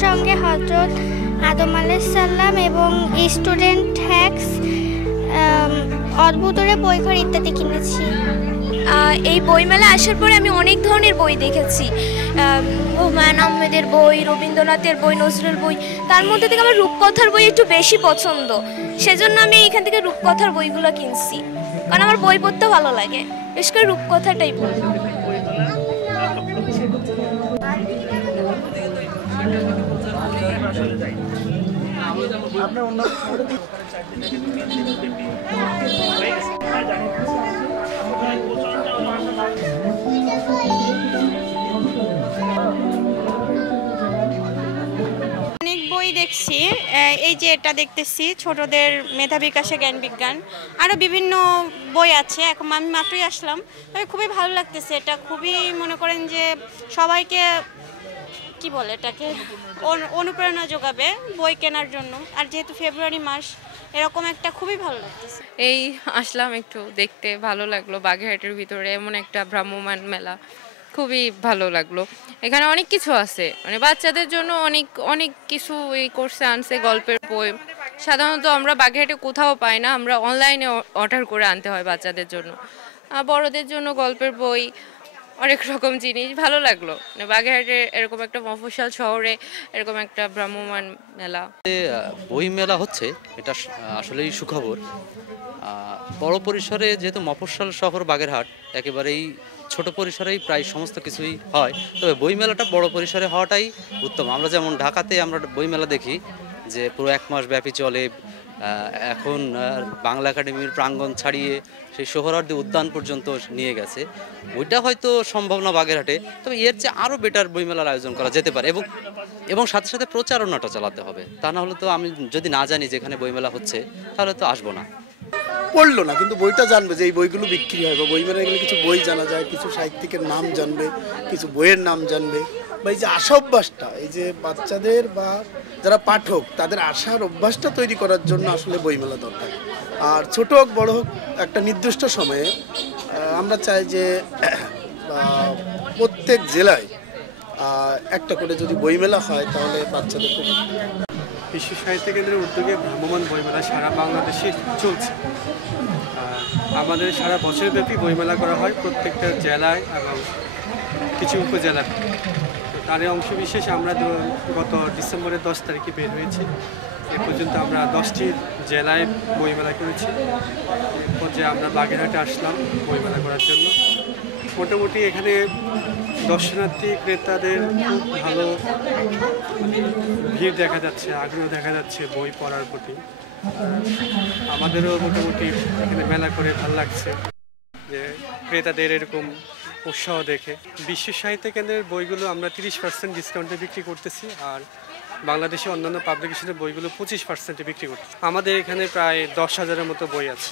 সঙ্গে হযরত আদম আলাইহিস সালাম এবং স্টুডেন্ট হ্যাক্স, অদ্ভুতরে বইঘর ইত্যাদি কিনেছি। এই বইমেলা আসার পরে আমি অনেক ধরনের বই দেখেছি, হুমায়ুন আহমেদের বই, রবীন্দ্রনাথের বই, নজরুল বই। তার মধ্যে থেকে আমার রূপকথার বই একটু বেশি পছন্দ, সেজন্য আমি এখান থেকে রূপকথার বইগুলো কিনছি, কারণ আমার বই পড়তে ভালো লাগে, বিশেষ করে রূপকথাটাই পড়ি। অনেক বই দেখছি, এই যে এটা দেখতেছি ছোটদের মেধা বিকাশে জ্ঞান বিজ্ঞান, আরও বিভিন্ন বই আছে। এখন আমি মাত্রই আসলাম, তবে খুবই ভালো লাগতেছে। এটা খুবই মনে করেন যে সবাইকে কি বলে এটাকে অনুপ্রেরণা যোগাবে বই কেনার জন্য। আর যেহেতু ফেব্রুয়ারি মাস, এরকম একটা খুবই ভালো লাগতেছে। এই আসলাম একটু দেখতে, ভালো লাগলো। বাগেরহাটের ভিতরে এমন একটা ভ্রাম্যমাণ মেলা, খুবই ভালো লাগলো। এখানে অনেক কিছু আছে, মানে বাচ্চাদের জন্য অনেক অনেক কিছু এই কোর্সে আনছে। গল্পের বই সাধারণত আমরা বাগেরহাটে কোথাও পাই না, আমরা অনলাইনে অর্ডার করে আনতে হয় বাচ্চাদের জন্য। বড়দের জন্য গল্পের বই, অনেক রকম জিনিস, ভালো লাগলো। মানে বাগেরহাটে এরকম একটা মফস্বল শহরে এরকম একটা ভ্রাম্যমাণ মেলা, বই মেলা হচ্ছে, এটা আসলেই সুখবর। বড় পরিসরে যেহেতু মফস্বল শহর বাগেরহাট, একেবারেই ছোট পরিসরেই প্রায় সমস্ত কিছুই হয়, তবে বই মেলাটা বড় পরিসরে হওয়াটাই উত্তম। আমরা যেমন ঢাকাতে আমরা বই মেলা দেখি যে পুরো 1 মাস ব্যাপী চলে, এখন বাংলা একাডেমির প্রাঙ্গণ ছাড়িয়ে সেই সোহরাওয়ার্দী উদ্যান পর্যন্ত নিয়ে গেছে। ওইটা হয়তো সম্ভব না বাগেরহাটে, তবে এর চেয়ে আরও বেটার বইমেলার আয়োজন করা যেতে পারে, এবং সাথে সাথে প্রচারণাটা চালাতে হবে। তা না হলে তো আমি যদি না জানি যে এখানে বইমেলা হচ্ছে, তাহলে তো আসবো না। পড়লো না, কিন্তু বইটা জানবে যে এই বইগুলো বিক্রি হয়, বা বই মেলায় গেলে কিছু বই জানা যায়, কিছু সাহিত্যিকের নাম জানবে, কিছু বইয়ের নাম জানবে। বা এই যে আশা অভ্যাসটা, এই যে বাচ্চাদের বা যারা পাঠক তাদের আশার অভ্যাসটা তৈরি করার জন্য আসলে বইমেলা দরকার। আর ছোট হোক বড় হোক, একটা নির্দিষ্ট সময়ে আমরা চাই যে প্রত্যেক জেলায় একটা করে যদি বইমেলা হয়, তাহলে বাচ্চাদের খুব। বিশ্ব সাহিত্য কেন্দ্রের উদ্যোগে ভ্রাম্যমাণ বইমেলা সারা বাংলাদেশে চলছে। আমাদের সারা বছরব্যাপী বইমেলা করা হয় প্রত্যেকটা জেলায় এবং কিছু উপজেলায়। তারই অংশ বিশেষ আমরা গত ডিসেম্বরের 10 তারিখে বের হয়েছি। এ পর্যন্ত আমরা 10টি জেলায় বইমেলা করেছি। এরপর যে আমরা বাগেরহাটে আসলাম বইমেলা করার জন্য। মোটামুটি এখানে দর্শনার্থী ক্রেতাদের খুব ভালো ভিড় দেখা যাচ্ছে, আগ্রহ দেখা যাচ্ছে বই পড়ার প্রতি। আমাদেরও মোটামুটি এখানে মেলা করে ভালো লাগছে যে ক্রেতাদের এরকম উৎসাহ দেখে। বিশ্ব সাহিত্য কেন্দ্রের বইগুলো আমরা 30% ডিসকাউন্টে বিক্রি করতেছি, আর বাংলাদেশে অন্যান্য পাবলিকেশনের বইগুলো 25% বিক্রি করতেছি। আমাদের এখানে প্রায় 10,000-এর মতো বই আছে।